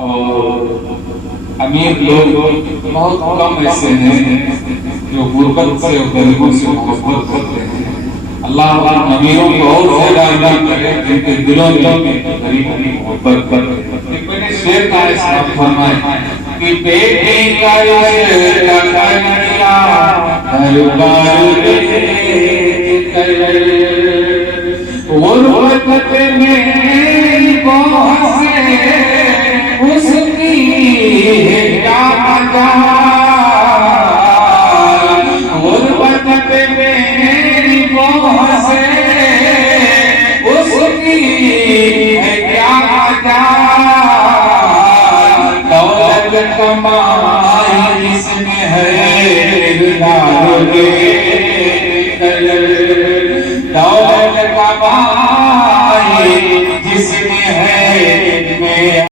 اور امیر لوگ بہت کم ایسے ہیں جو غربت سے اور غریبوں سے محبت کرتے ہیں. اللہ امیروں کو اور زیادہ عطا کرے جن کے دلوں میں غریبوں کی محبت کرے. ایک میں نے شعر کا احساس فرمائے کہ بیٹی کا عشق کا کنیا ہر بار غربت میں بہت سے اس کی ہے کیا مزہ. غربت میں بہت سے اس کی ہے کیا مزہ. دولت کما